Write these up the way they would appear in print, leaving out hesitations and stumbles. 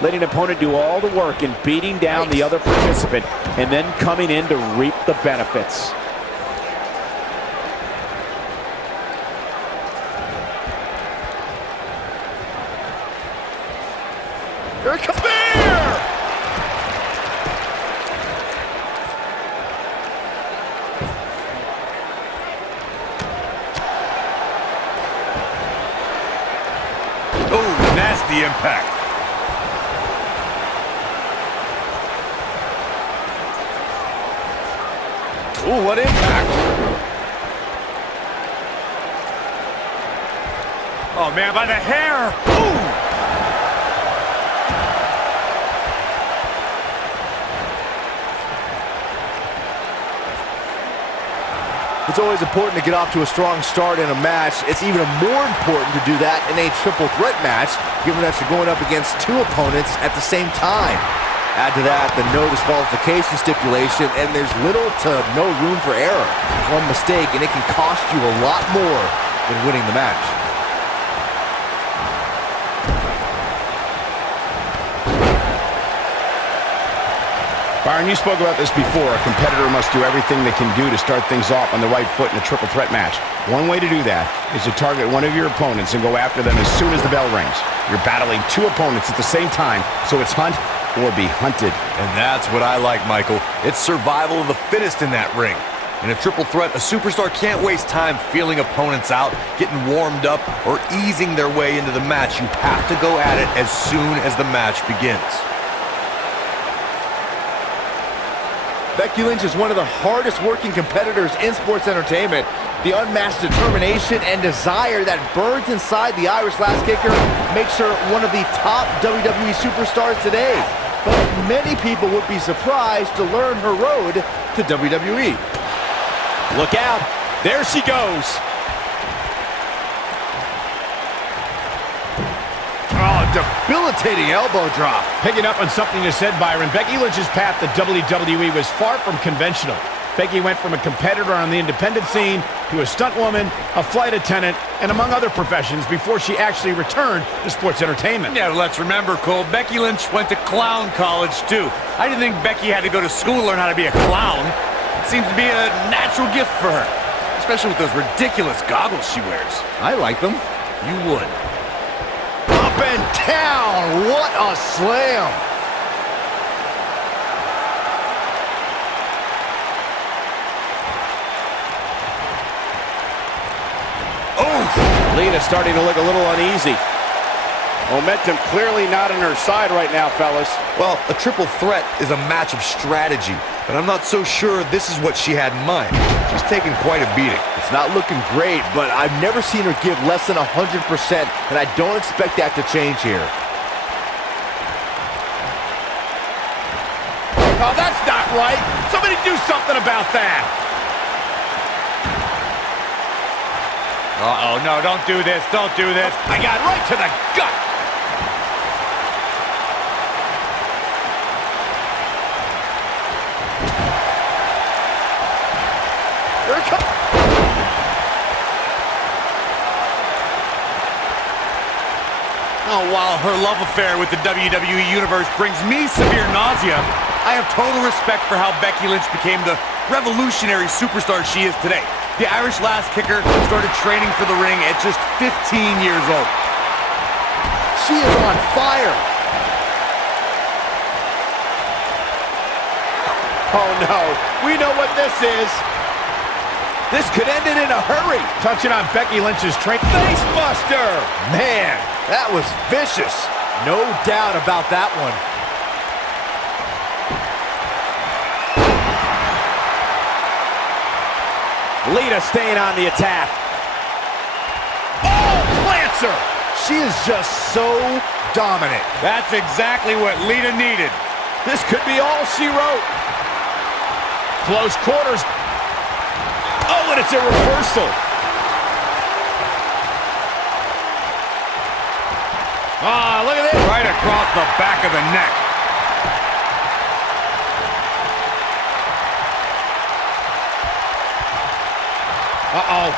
letting an opponent do all the work and beating down the other participant, and then coming in to reap the benefits. Here it comes. Oh, nasty impact. Ooh, what impact. Oh, man, by the hair. Ooh. It's always important to get off to a strong start in a match. It's even more important to do that in a triple threat match, given that you're going up against two opponents at the same time. Add to that the no disqualification stipulation, and there's little to no room for error. One mistake, and it can cost you a lot more than winning the match. Byron, you spoke about this before. A competitor must do everything they can do to start things off on the right foot in a triple threat match. One way to do that is to target one of your opponents and go after them as soon as the bell rings. You're battling two opponents at the same time, so it's hunt or be hunted. And that's what I like, Michael. It's survival of the fittest in that ring. In a triple threat, a superstar can't waste time feeling opponents out, getting warmed up, or easing their way into the match. You have to go at it as soon as the match begins. Becky Lynch is one of the hardest working competitors in sports entertainment. The unmatched determination and desire that burns inside the Irish Last Kicker makes her one of the top WWE superstars today. But many people would be surprised to learn her road to WWE. Look out. There she goes. Oh, debilitating elbow drop. Picking up on something you said, Byron, Becky Lynch's path to WWE was far from conventional. Becky went from a competitor on the independent scene to a stunt woman, a flight attendant, and among other professions before she actually returned to sports entertainment. Yeah, let's remember, Cole, Becky Lynch went to clown college, too. I didn't think Becky had to go to school to learn how to be a clown. It seems to be a natural gift for her, especially with those ridiculous goggles she wears. I like them. You would. Up and down. What a slam. Oh, Lita starting to look a little uneasy. Momentum clearly not on her side right now, fellas. Well, a triple threat is a match of strategy, but I'm not so sure this is what she had in mind. She's taking quite a beating. It's not looking great, but I've never seen her give less than 100%, and I don't expect that to change here. Oh, that's not right. Somebody do something about that. Uh-oh, no, don't do this, don't do this. I got right to the gut. Here it comes. Oh, while her love affair with the WWE Universe brings me severe nausea, I have total respect for how Becky Lynch became the revolutionary superstar she is today. The Irish Last Kicker started training for the ring at just 15 years old. She is on fire. Oh, no. We know what this is. This could end it in a hurry. Touching on Becky Lynch's train. Face buster. Man, that was vicious. No doubt about that one. Lita staying on the attack. Oh, plants her. She is just so dominant. That's exactly what Lita needed. This could be all she wrote. Close quarters. Oh, and it's a reversal. Ah, look at this. Right across the back of the neck. Uh-oh.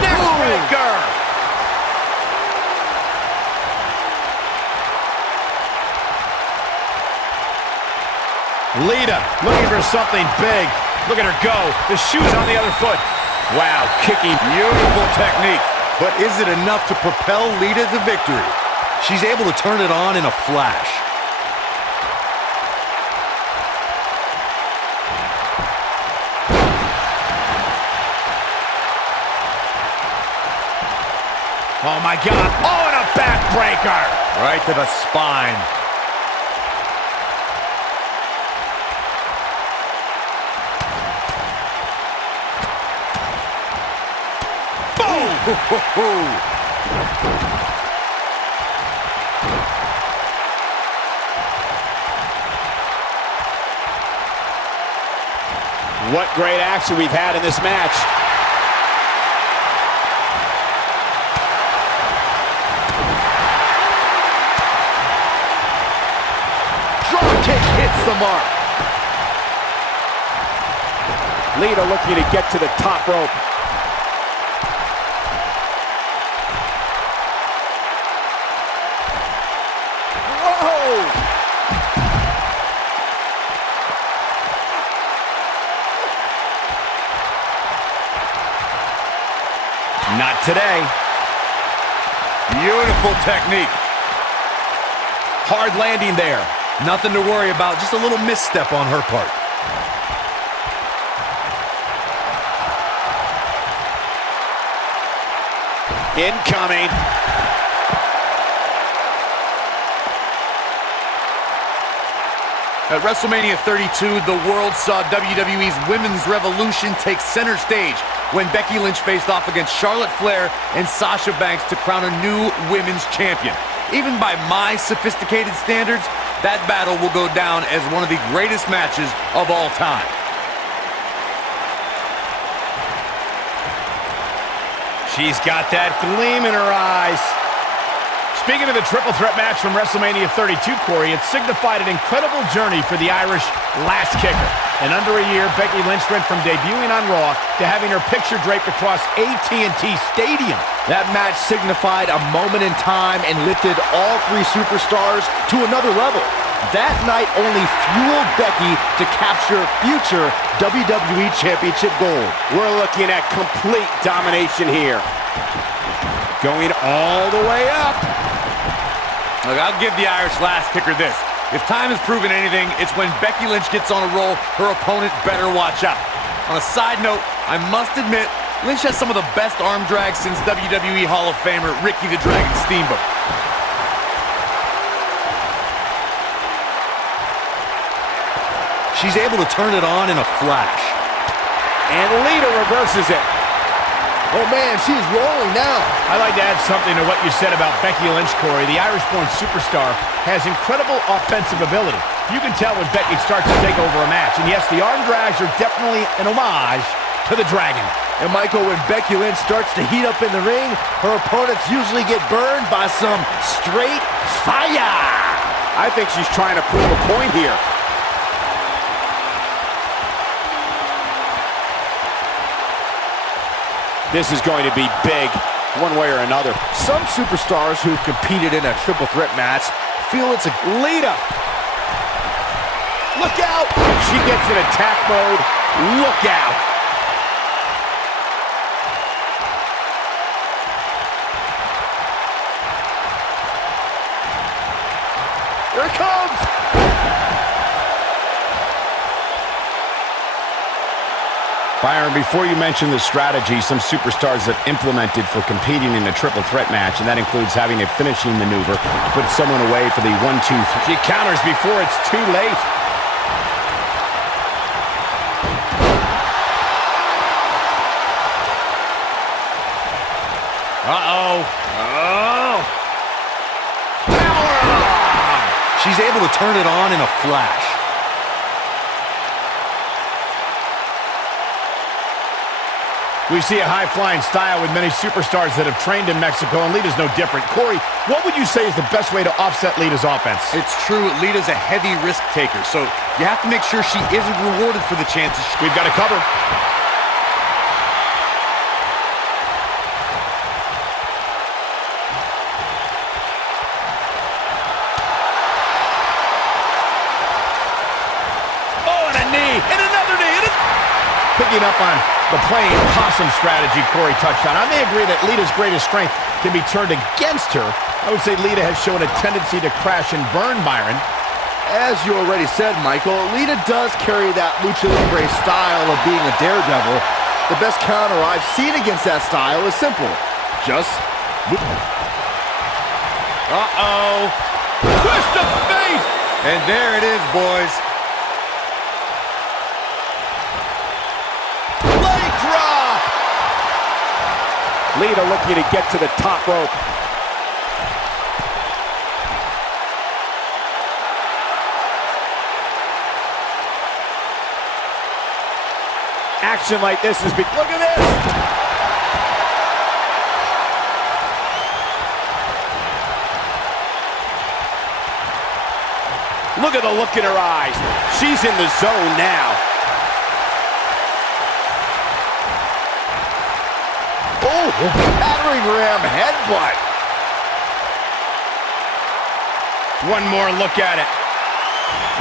Neckbreaker. Lita looking for something big. Look at her go. The shoe's on the other foot. Wow, kicking. Beautiful technique. But is it enough to propel Lita to victory? She's able to turn it on in a flash. Oh my God. Oh, and a backbreaker. Right to the spine. What great action we've had in this match. Drop kick hits the mark. Lita looking to get to the top rope. Not today. Beautiful technique. Hard landing there. Nothing to worry about, just a little misstep on her part. Incoming. At WrestleMania 32, the world saw WWE's Women's Revolution take center stage when Becky Lynch faced off against Charlotte Flair and Sasha Banks to crown a new women's champion. Even by my sophisticated standards, that battle will go down as one of the greatest matches of all time. She's got that gleam in her eyes. Speaking of the triple threat match from WrestleMania 32, Corey, it signified an incredible journey for the Irish last kicker. In under a year, Becky Lynch went from debuting on Raw to having her picture draped across AT&T Stadium. That match signified a moment in time and lifted all three superstars to another level. That night only fueled Becky to capture future WWE Championship gold. We're looking at complete domination here. Going all the way up. Look, I'll give the Irish last kicker this. If time has proven anything, it's when Becky Lynch gets on a roll, her opponent better watch out. On a side note, I must admit, Lynch has some of the best arm drags since WWE Hall of Famer Ricky the Dragon Steamboat. She's able to turn it on in a flash. And Lita reverses it. Oh man, she's rolling now. I'd like to add something to what you said about Becky Lynch, Corey. The Irish-born superstar has incredible offensive ability. You can tell when Becky starts to take over a match. And yes, the arm drags are definitely an homage to the Dragon. And Michael, when Becky Lynch starts to heat up in the ring, her opponents usually get burned by some straight fire. I think she's trying to prove a point here. This is going to be big, one way or another. Some superstars who've competed in a triple threat match feel it's a... Lita! Look out! She gets in attack mode. Look out! Here it comes! Byron, before you mention the strategy some superstars have implemented for competing in a triple threat match, and that includes having a finishing maneuver to put someone away for the 1, 2, 3. She counters before it's too late. Uh-oh. Oh. Powerbomb! She's able to turn it on in a flash. We see a high-flying style with many superstars that have trained in Mexico, and Lita's no different. Corey, what would you say is the best way to offset Lita's offense? It's true, Lita's a heavy risk taker, so you have to make sure she isn't rewarded for the chances. We've got to cover. Picking up on the playing possum strategy Corey touched on, I may agree that Lita's greatest strength can be turned against her. I would say Lita has shown a tendency to crash and burn, Byron. As you already said, Michael, Lita does carry that lucha libre style of being a daredevil. The best counter I've seen against that style is simple. Just... Uh-oh. Twist of fate! And there it is, boys. Leg drop! Lita looking to get to the top rope. Action like this is big. Look at this! Look at the look in her eyes. She's in the zone now. Oh, battering ram headbutt. One more look at it.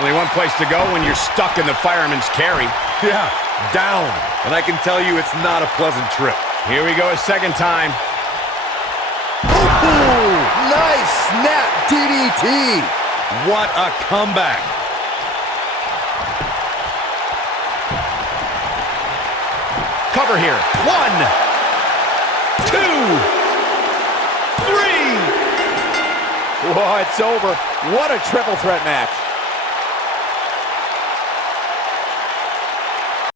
Only one place to go when you're stuck in the fireman's carry. Yeah, down. And I can tell you it's not a pleasant trip. Here we go a second time. Ooh, nice snap DDT. What a comeback. Cover here. 1, 2, 3. Oh, it's over. What a triple threat match.